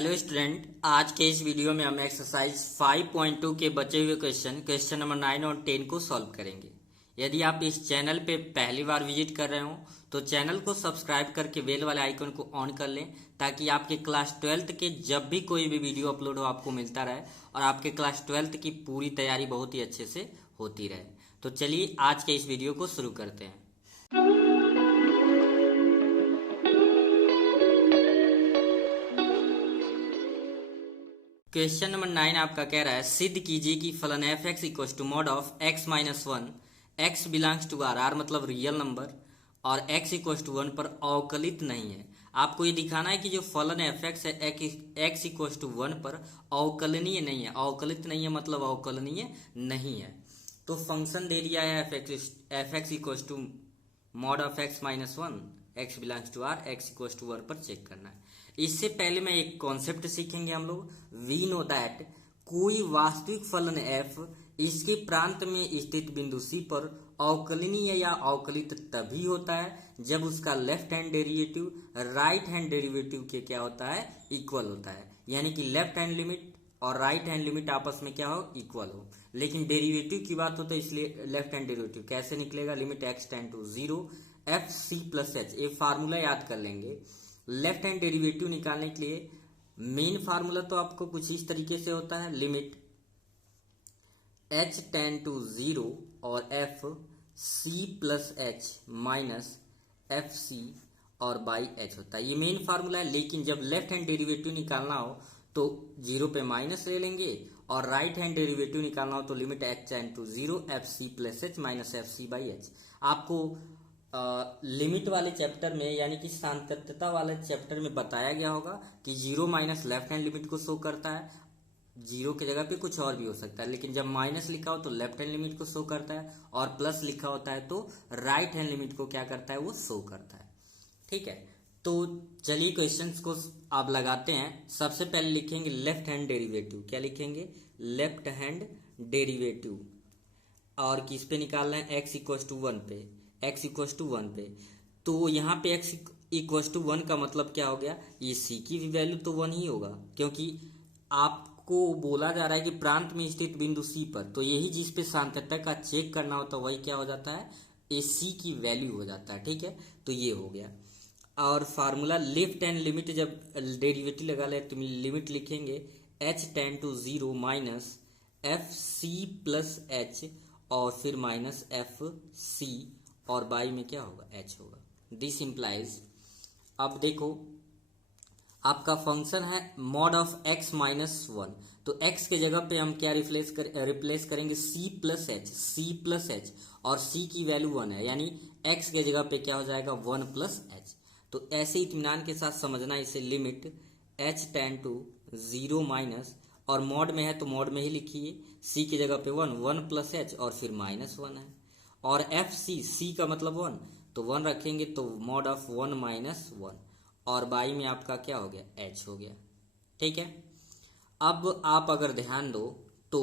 Hello student, आज के इस वीडियो में हम एक्सरसाइज 5.2 के बचे हुए क्वेश्चन नंबर 9 और 10 को सॉल्व करेंगे। यदि आप इस चैनल पे पहली बार विजिट कर रहे हो तो चैनल को सब्सक्राइब करके बेल वाले आइकन को ऑन कर लें ताकि आपके क्लास 12th के जब भी कोई भी वीडियो अपलोड हो आपको मिलता रहे और आपके क्लास 12th की पूरी तैयारी बहुत ही अच्छे से होती रहे। तो चलिए आज के इस वीडियो को शुरू करते हैं। क्वेश्चन नंबर 9 आपका कह रहा है सिद्ध कीजिए कि फलन f x equal to mod of x minus one x belongs to R, R मतलब रियल नंबर, और एक्स इक्व टू वन पर अवकलित नहीं है। आपको ये दिखाना है कि जो फलन एफ एक्स है एक्स इक्व टू वन पर अवकलनीय नहीं है। अवकलित नहीं है मतलब अवकलनीय नहीं है। तो फंक्शन दे दिया है f x equal to mod of x minus one x belongs to R, x equal to one पर चेक करना है। इससे पहले मैं एक कॉन्सेप्ट सीखेंगे हम लोग। वी नो दैट कोई वास्तविक फलन एफ इसके प्रांत में स्थित बिंदु सी पर अवकलनीय या अवकलित तभी होता है जब उसका left hand derivative right hand derivative के क्या होता है, इक्वल होता है। यानी कि लेफ्ट हैंड लिमिट और राइट हैंड लिमिट आपस में क्या हो, इक्वल हो। लेकिन डेरिवेटिव की बात हो तो इसलिए लेफ्ट हैंड डेरिवेटिव कैसे निकलेगा, limit x tend to zero f C plus h. ये फार्मूला याद कर लेंगे। लेफ्ट हैंड डेरिवेटिव निकालने के लिए मेन फार्मूला तो आपको कुछ इस तरीके से होता है, limit H tend to zero और एफ सी plus H minus F C और बाई एच होता है। ये मेन फार्मूला है। लेकिन जब लेफ्ट हैंड डेरिवेटिव निकालना हो तो जीरो पे माइनस ले लेंगे और राइट हैंड डेरिवेटिव निकालना हो तो limit H tend to zero f C plus H minus F c by h. आपको लिमिट वाले चैप्टर में यानी कि सांतत्यता वाले चैप्टर में बताया गया होगा कि zero minus left hand limit को शो करता है। जीरो की जगह पे कुछ और भी हो सकता है, लेकिन जब माइनस लिखा हो तो लेफ्ट हैंड लिमिट को शो करता है और प्लस लिखा होता है तो राइट हैंड लिमिट को क्या करता है, वो शो करता है। ठीक है, तो चलिए क्वेश्चंस को आप लगाते हैं। सबसे पहले लिखेंगे लेफ्ट हैंड डेरिवेटिव। क्या लिखेंगे, लेफ्ट हैंड डेरिवेटिव। और किस पे निकालना है, एक्स इक्व टू वन पे, एक्स इक्व टू वन पे। तो यहाँ पे एक्स इक्व टू वन का मतलब क्या हो गया, ये सी की भी वैल्यू तो वन ही होगा क्योंकि आपको बोला जा रहा है कि प्रांत में स्थित बिंदु सी पर, तो यही जिस पे सांतत्यता का चेक करना होता है वही क्या हो जाता है, ए सी की वैल्यू हो जाता है। ठीक है, तो ये हो गया। और फार्मूला लेफ्ट हैंड लिमिट जब डेरिवेटिव लगा ले तो लिमिट लिखेंगे h tend to zero minus F C plus h और फिर माइनस एफ सी और बाई में क्या होगा, एच होगा। दिस इम्प्लाइज, अब देखो आपका फंक्शन है mod of x minus one, तो एक्स के जगह पे हम क्या रिप्लेस करेंगे, सी प्लस एच, सी प्लस एच, और सी की वैल्यू वन है यानी एक्स के जगह पे क्या हो जाएगा, वन प्लस एच। तो ऐसे इत्मीनान के साथ समझना इसे, limit H tend to zero minus, और मॉड में है तो मॉड में ही लिखिए, सी की जगह पे वन, वन प्लस एच और फिर माइनस वन है, और एफ सी, सी का मतलब वन तो वन रखेंगे तो mod of one minus one, और बाई में आपका क्या हो गया, एच हो गया। ठीक है, अब आप अगर ध्यान दो तो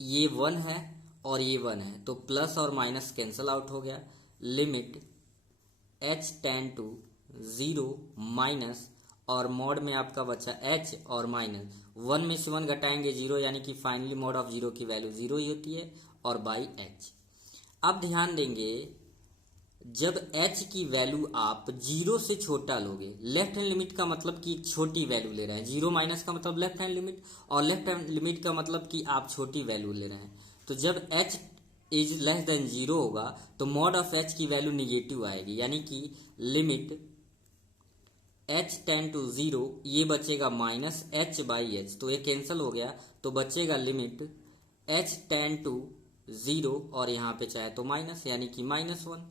ये वन है और ये वन है तो प्लस और माइनस कैंसल आउट हो गया। Limit H tend to zero minus, और मॉड में आपका बचा एच और माइनस, वन में से वन घटाएंगे जीरो, यानी कि फाइनली मॉड ऑफ जीरो की वैल्यू जीरो ही होती है, और बाई एच। अब ध्यान देंगे जब एच की वैल्यू आप जीरो से छोटा लोगे, लेफ्ट हैंड लिमिट का मतलब कि एक छोटी वैल्यू ले रहे हैं, जीरो माइनस का मतलब लेफ्ट हैंड लिमिट और लेफ्ट हैंड लिमिट का मतलब कि आप छोटी वैल्यू ले रहे हैं। तो जब h is less than zero होगा तो मॉड ऑफ एच की वैल्यू निगेटिव आएगी, यानी कि limit H tend to zero, ये बचेगा माइनस एच बाई एच, तो ये कैंसिल हो गया तो बचेगा limit H tend to zero और यहाँ पे चाहे तो माइनस, यानी कि माइनस वन।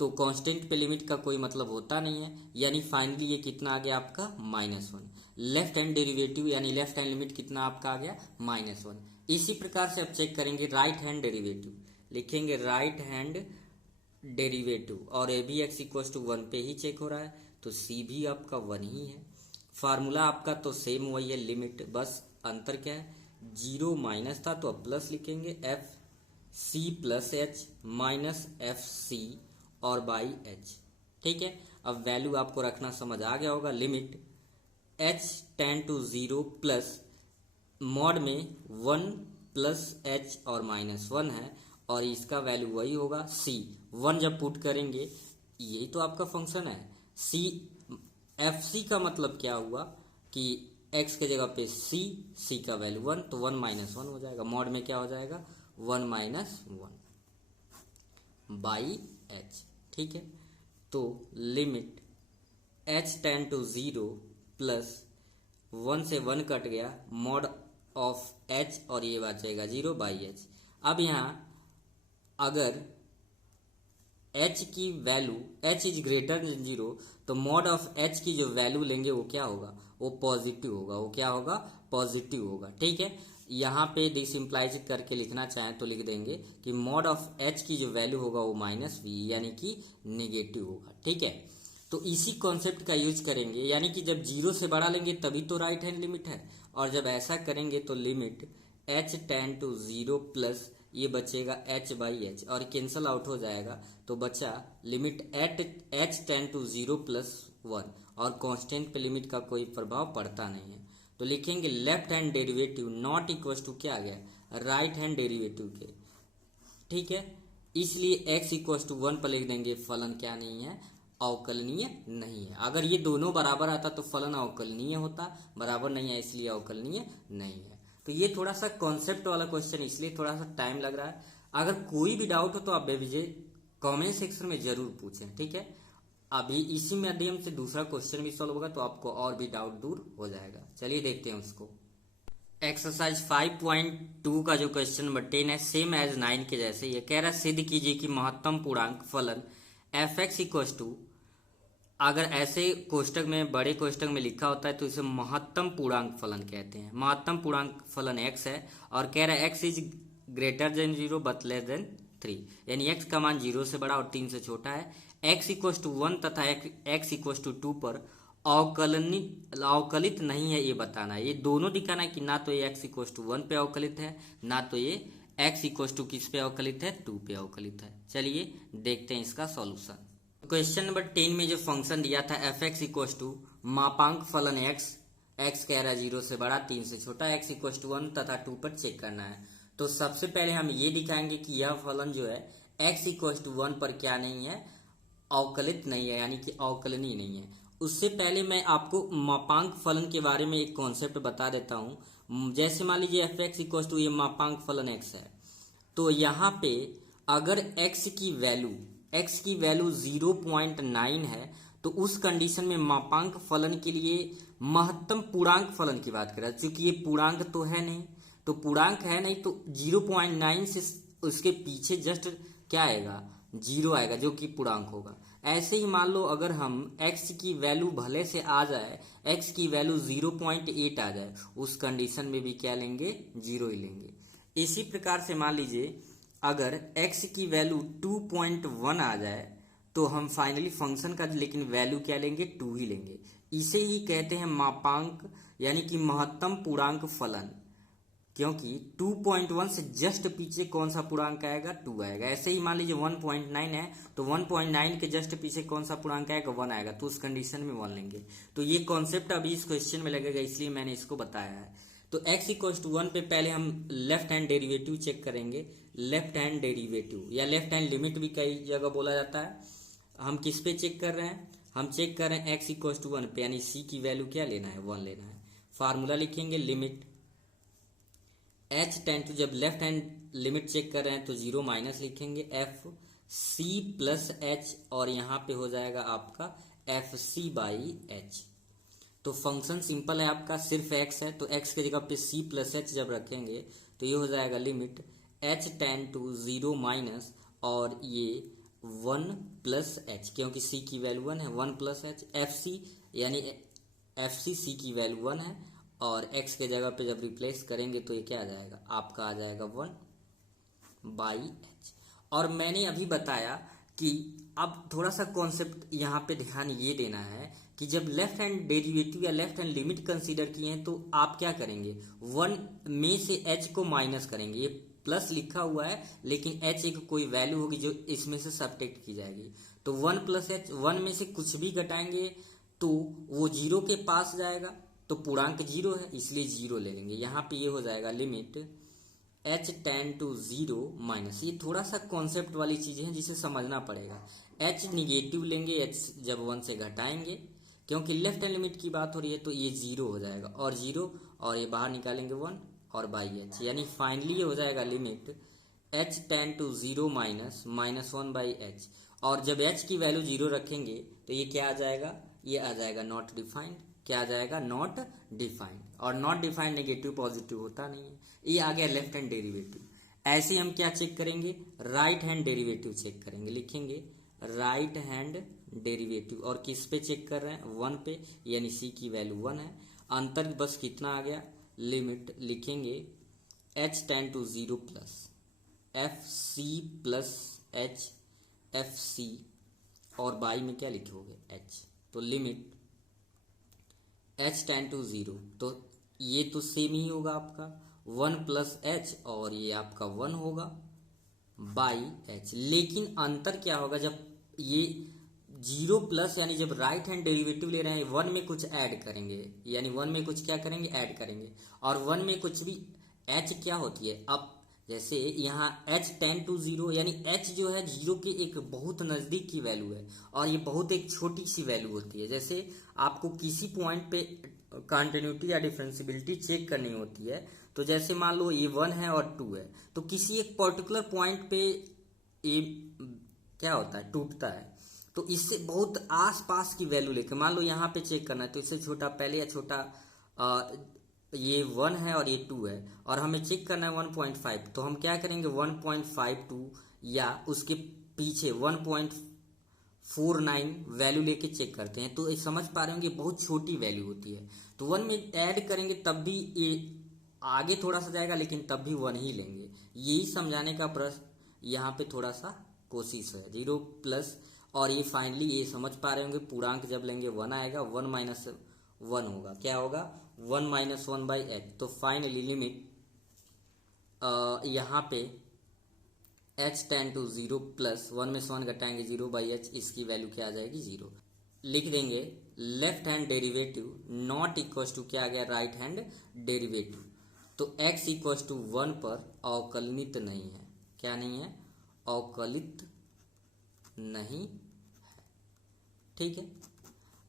तो कांस्टेंट पे लिमिट का कोई मतलब होता नहीं है, यानी फाइनली ये कितना आ गया आपका, minus one. Left hand derivative यानी लेफ्ट हैंड लिमिट कितना आपका आ गया, माइनस वन। इसी प्रकार से अब चेक करेंगे राइट हैंड डेरिवेटिव। लिखेंगे राइट हैंड डेरिवेटिव, और a b x equal to one पे ही चेक हो रहा है तो सी भी आपका वन ही है। फार्मूला आपका तो सेम वही है, लिमिट, बस अंतर क्या है, जीरो माइनस था तो अब प्लस लिखेंगे, एफ सी plus H minus F C और बाई एच। ठीक है, अब वैल्यू आपको रखना समझ आ गया होगा। Limit h tend to 0 plus mod में 1 प्लस h और -1 है, और इसका वैल्यू वही होगा c। 1 जब पुट करेंगे, यही तो आपका फंक्शन है c। एफ सी का मतलब क्या हुआ कि x के जगह पे c का वैल्यू 1, तो 1 -1 हो जाएगा। मॉड में क्या हो जाएगा 1 -1 बाई h। ठीक है, तो limit h tend to 0 plus 1 से 1 कट गया, मॉड ऑफ h और ये बचेगा 0 बाई h। अब यहाँ अगर h की value h is greater than 0, तो मॉड ऑफ h की जो वैल्यू लेंगे वो क्या होगा, वो पॉजिटिव होगा। वो क्या होगा, पॉजिटिव होगा। ठीक है, यहाँ पे डिसिम्प्लाइज करके लिखना चाहें तो लिख देंगे कि मॉड ऑफ h की जो वैल्यू होगा वो -v यानी कि नेगेटिव होगा। ठीक है, तो इसी कॉन्सेप्ट का यूज करेंगे, यानी कि जब 0 से बड़ा लेंगे तभी तो राइट हैंड लिमिट है, और जब ऐसा करेंगे तो limit h tend to 0 plus ये बचेगा h बाई h और कैंसल आउट हो जाएगा, तो बचा limit h tend to 0 plus 1, और कांस्टेंट पे लिमिट का कोई प्रभाव पड़ता नहीं है। तो लिखेंगे left hand derivative not equal to क्या आ गया, राइट हैंड डेरिवेटिव के। ठीक है, इसलिए x इक्वल टू 1 पर लिख देंगे फलन क्या नहीं है, अवकलनीय नहीं है। अगर ये दोनों बराबर आता तो फलन अवकलनीय होता, बराबर नहीं है इसलिए अवकलनीय नहीं है। तो ये थोड़ा सा कॉन्सेप्ट वाला क्वेश्चन, इसलिए थोड़ा सा टाइम लग रहा है। अगर कोई भी डाउट हो तो आप बेविजय कमेंट सेक्शन में जरूर पूछें। ठीक है, अभी इसी माध्यम से दूसरा क्वेश्चन भी सॉल्व होगा तो आपको और भी डाउट दूर हो जाएगा। चलिए देखते हैं उसको। एक्सरसाइज 5.2 का जो क्वेश्चन नंबर 10 है, सेम एज 9 के जैसे ये कह रहा है सिद्ध कीजिए कि महत्तम पूर्णांक फलन एफ एक्स इक्वल टू, अगर ऐसे कोष्टक में बड़े कोष्टक में लिखा होता है तो इसे महत्तम पूर्णांक फलन कहते हैं। महत्तम पूर्णांक फलन x है और कह रहा है x is greater than 0 but less than 3, यानी x का मान 0 से बड़ा और 3 से छोटा है। x इक्वल टू 1 तथा x इक्वल टू 2 पर अवकलित नहीं है, ये बताना है। ये दोनों दिखाना है कि ना तो ये x इक्वल टू 1 पे अवकलित है, ना तो ये x इक्वल टू किस पे अवकलित है, 2 पे अवकलित है। चलिए देखते हैं इसका सॉल्यूशन। क्वेश्चन नंबर 10 में जो फंक्शन दिया था एफ एक्स इक्वल टू मापांक फलन x, x कह रहा है 0 से बड़ा 3 से छोटा, x इक्वल टू 1 तथा 2 पर चेक करना है। तो सबसे पहले हम ये दिखाएंगे कि यह फलन जो है x इक्वल टू 1 पर क्या नहीं है, अवकलित नहीं है, यानी कि अवकलनीय नहीं है। उससे पहले मैं आपको मापांक फलन के बारे में एक कॉन्सेप्ट बता देता हूँ। जैसे मान लीजिए एफ एक्स इक्वल टू ये मापांक फलन x है, तो यहाँ पे अगर x की वैल्यू 0.9 है तो उस कंडीशन में मापांक फलन के लिए महत्तम पूर्णांक फलन की बात कर रहा है। चूंकि ये पूर्णांक तो है नहीं, तो पूर्णांक है नहीं तो 0.9 से उसके पीछे जस्ट क्या आएगा, 0 आएगा जो कि पूर्णांक होगा। ऐसे ही मान लो अगर हम x की वैल्यू भले से आ जाए, x की वैल्यू 0.8 आ जाए, उस कंडीशन में भी क्या लेंगे, 0 ही लेंगे। इसी प्रकार से मान लीजिए अगर x की वैल्यू 2.1 आ जाए तो हम फाइनली फंक्शन का लेकिन वैल्यू क्या लेंगे, 2 ही लेंगे। इसे ही कहते हैं मापांक यानी कि महत्तम पूर्णांक फलन, क्योंकि 2.1 से जस्ट पीछे कौन सा पूर्णांक आएगा, 2 आएगा। ऐसे ही मान लीजिए 1.9 है तो 1.9 के जस्ट पीछे कौन सा पूर्णांक आएगा, 1 आएगा, तो उस कंडीशन में 1 लेंगे। तो ये कॉन्सेप्ट अभी इस क्वेश्चन में लगेगा, इसलिए मैंने इसको बताया है। तो x इक्वल टू 1 पे पहले हम लेफ्ट हैंड डेरिवेटिव चेक करेंगे। लेफ्ट हैंड डेरिवेटिव या लेफ्ट हैंड लिमिट भी कई जगह बोला जाता है। हम किस पे चेक कर रहे हैं, हम चेक कर रहे हैं x इक्वल टू 1 पे, यानी c की वैल्यू क्या लेना है, 1 लेना है। फार्मूला लिखेंगे लिमिट h टेन टू, जब लेफ्ट हैंड लिमिट चेक कर रहे हैं तो 0 माइनस लिखेंगे, f c प्लस h और यहाँ पे हो जाएगा आपका एफ सी बाई एच। तो फंक्शन सिंपल है आपका, सिर्फ x है तो x के जगह पे c प्लस h जब रखेंगे तो ये हो जाएगा limit h tend to 0 minus और ये 1 प्लस h, क्योंकि c की वैल्यू 1 है, 1 प्लस h एफ सी, यानी एफ सी की वैल्यू 1 है और x के जगह पे जब रिप्लेस करेंगे तो ये क्या आ जाएगा, आपका आ जाएगा 1 बाई h। और मैंने अभी बताया कि अब थोड़ा सा कॉन्सेप्ट यहाँ पे ध्यान ये देना है कि जब लेफ्ट हैंड डेरिवेटिव या लेफ्ट हैंड लिमिट कंसीडर किए हैं तो आप क्या करेंगे, 1 में से h को माइनस करेंगे। ये प्लस लिखा हुआ है लेकिन h एक कोई वैल्यू होगी जो इसमें से सब्ट्रैक्ट की जाएगी। तो 1 प्लस h, 1 में से कुछ भी घटाएंगे तो वो 0 के पास जाएगा, तो पूर्णांक 0 है इसलिए 0 ले लेंगे। यहाँ पे ये हो जाएगा limit h tend to 0 minus, ये थोड़ा सा कॉन्सेप्ट वाली चीज़ें हैं जिसे समझना पड़ेगा। h निगेटिव लेंगे, h जब 1 से घटाएंगे, क्योंकि लेफ्ट हैंड लिमिट की बात हो रही है तो ये 0 हो जाएगा और 0 और ये बाहर निकालेंगे 1 और बाई h, यानी फाइनली ये हो जाएगा limit h tend to 0 minus 1 by h। और जब h की वैल्यू 0 रखेंगे तो ये क्या आ जाएगा, ये आ जाएगा नॉट डिफाइंड। क्या आ जाएगा, नॉट डिफाइंड। और नॉट डिफाइंड नेगेटिव पॉजिटिव होता नहीं है। ये आ गया लेफ्ट हैंड डेरिवेटिव। ऐसे हम क्या चेक करेंगे, राइट हैंड डेरिवेटिव चेक करेंगे। लिखेंगे राइट हैंड डेरिवेटिव, और किस पे चेक कर रहे हैं, 1 पे, यानी c की वैल्यू 1 है। अंतर बस कितना आ गया, लिमिट लिखेंगे h tend to 0 plus f C plus h f सी, और बाई में क्या लिखोगे h, तो लिमिट h टेन टू 0, तो ये तो सेम ही होगा आपका 1 प्लस h, और ये आपका 1 होगा बाई h। लेकिन अंतर क्या होगा, जब ये 0 प्लस यानी जब राइट हैंड डेरिवेटिव ले रहे हैं 1 में कुछ ऐड करेंगे, यानी 1 में कुछ क्या करेंगे, ऐड करेंगे। और 1 में कुछ भी h क्या होती है, अब जैसे यहाँ h टेन टू 0, यानी h जो है 0 के एक बहुत नज़दीक की वैल्यू है, और ये बहुत एक छोटी सी वैल्यू होती है। जैसे आपको किसी पॉइंट पे कंटिन्यूटी या डिफरेंशिबिलिटी चेक करनी होती है, तो जैसे मान लो ये 1 है और 2 है, तो किसी एक पर्टिकुलर पॉइंट पे ये क्या होता है, टूटता है। तो इससे बहुत आस पास की वैल्यू लेकर मान लो यहाँ पे चेक करना है, तो इससे छोटा पहले या छोटा ये 1 है और ये 2 है, और हमें चेक करना है 1.5, तो हम क्या करेंगे 1.52 या उसके पीछे 1.49 वैल्यू लेके चेक करते हैं। तो ये समझ पा रहे होंगे बहुत छोटी वैल्यू होती है, तो 1 में ऐड करेंगे तब भी ये आगे थोड़ा सा जाएगा, लेकिन तब भी 1 ही लेंगे। यही समझाने का प्रश्न यहाँ पे थोड़ा सा कोशिश है, 0 प्लस, और ये फाइनली ये समझ पा रहे होंगे पूर्णांक जब लेंगे 1 आएगा, 1 माइनस 1 होगा, क्या होगा 1 माइनस 1 बाई एच। तो फाइनली लिमिट यहाँ पे h टेन टू 0 प्लस 1 में से 1 घटाएंगे 0 बाई एच, इसकी वैल्यू क्या आ जाएगी 0। लिख देंगे left hand derivative not equal to क्या आ गया, राइट हैंड डेरिवेटिव। तो x इक्वल टू 1 पर अवकलनित नहीं है, क्या नहीं है, अवकलित नहीं है, ठीक है।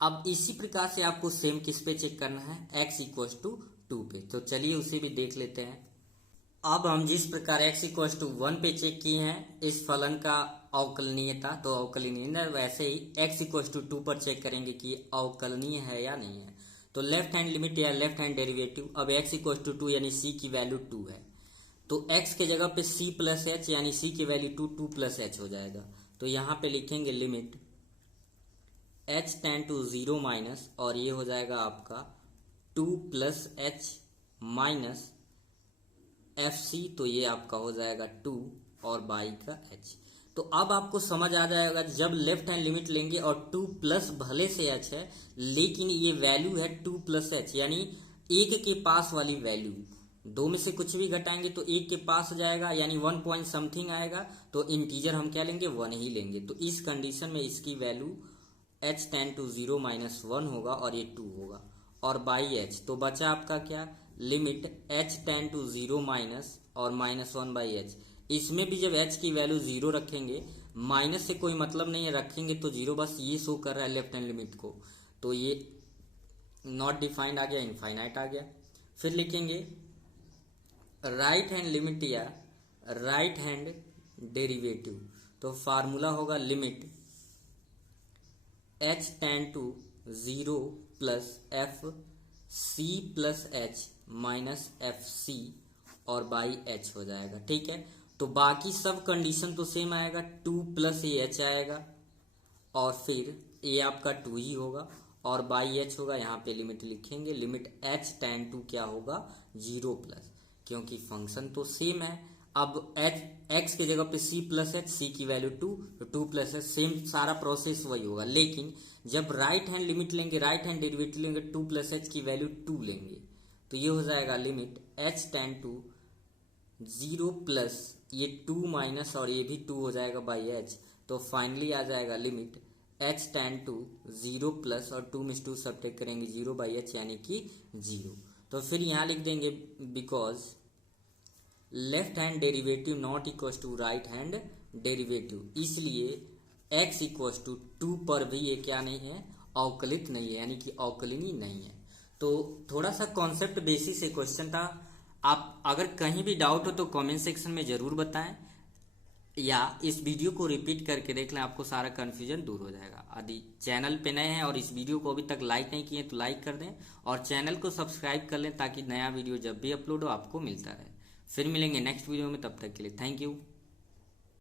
अब इसी प्रकार से आपको सेम किस पे चेक करना है, x इक्वल टू 2 पे। तो चलिए उसे भी देख लेते हैं। अब हम जिस प्रकार x इक्वल टू 1 पे चेक किए हैं इस फलन का अवकलनीयता, तो अवकलनीय, वैसे ही x इक्वल टू 2 पर चेक करेंगे कि अवकलनीय है या नहीं है। तो लेफ्ट हैंड लिमिट या लेफ्ट हैंड डेरिवेटिव, अब x इक्वल टू 2 यानी c की वैल्यू 2 है, तो x के जगह पे c प्लस एच, यानी c की वैल्यू 2 प्लस एच हो जाएगा। तो यहाँ पे लिखेंगे limit h tend to 0 minus, और ये हो जाएगा आपका 2 plus H minus F c, तो ये आपका हो जाएगा 2 और बाई का h। तो अब आपको समझ आ जाएगा, जब लेफ्ट हैंड लिमिट लेंगे और 2 प्लस भले से h है, लेकिन ये वैल्यू है 2 प्लस एच, यानी 1 के पास वाली वैल्यू, 2 में से कुछ भी घटाएंगे तो 1 के पास जाएगा, यानी 1 पॉइंट समथिंग आएगा, तो इंटीजर हम क्या लेंगे 1 ही लेंगे। तो इस कंडीशन में इसकी value h tend to 0 minus 1 होगा और ये 2 होगा, और बाई h, तो बचा आपका क्या, limit h tend to 0 minus और माइनस 1 बाई एच। इसमें भी जब h की वैल्यू 0 रखेंगे, माइनस से कोई मतलब नहीं है, रखेंगे तो 0 बस ये शो कर रहा है लेफ्ट हैंड लिमिट को, तो ये नॉट डिफाइंड आ गया, इनफाइनाइट आ गया। फिर लिखेंगे राइट हैंड लिमिट या राइट हैंड डेरिवेटिव, तो फार्मूला होगा limit h tend to 0 plus f C plus H minus F C और बाई एच हो जाएगा, ठीक है। तो बाकी सब कंडीशन तो सेम आएगा, 2 प्लस ये एच आएगा, और फिर ये आपका 2 ही होगा, और बाई एच होगा। यहाँ पे लिमिट लिखेंगे, लिमिट h टेन टू क्या होगा 0 प्लस, क्योंकि फंक्शन तो सेम है। अब x के जगह पे c प्लस एच, c की वैल्यू 2, तो 2 प्लस एच, सेम सारा प्रोसेस वही होगा। लेकिन जब राइट हैंड लिमिट लेंगे, राइट हैंड डेरिवेटिव लेंगे, 2 प्लस एच की वैल्यू 2 लेंगे, तो ये हो जाएगा limit h tend to 0 plus ये 2 माइनस, और ये भी 2 हो जाएगा बाई h। तो फाइनली आ जाएगा limit h tend to 0 plus और 2 में 2 सब्ट्रैक्ट करेंगे 0/h यानी कि 0। तो फिर यहाँ लिख देंगे because left hand derivative not equal to right hand derivative, इसलिए x इक्वल टू 2 पर भी ये क्या नहीं है, अवकलित नहीं है, यानी कि अवकलनीय नहीं है। तो थोड़ा सा कॉन्सेप्ट बेसिस से क्वेश्चन था। आप अगर कहीं भी डाउट हो तो कमेंट सेक्शन में ज़रूर बताएं, या इस वीडियो को रिपीट करके देख लें, आपको सारा कन्फ्यूजन दूर हो जाएगा। यदि चैनल पे नए हैं और इस वीडियो को अभी तक लाइक नहीं किए तो लाइक कर दें और चैनल को सब्सक्राइब कर लें ताकि नया वीडियो जब भी अपलोड हो आपको मिलता रहे। फिर मिलेंगे नेक्स्ट वीडियो में, तब तक के लिए थैंक यू।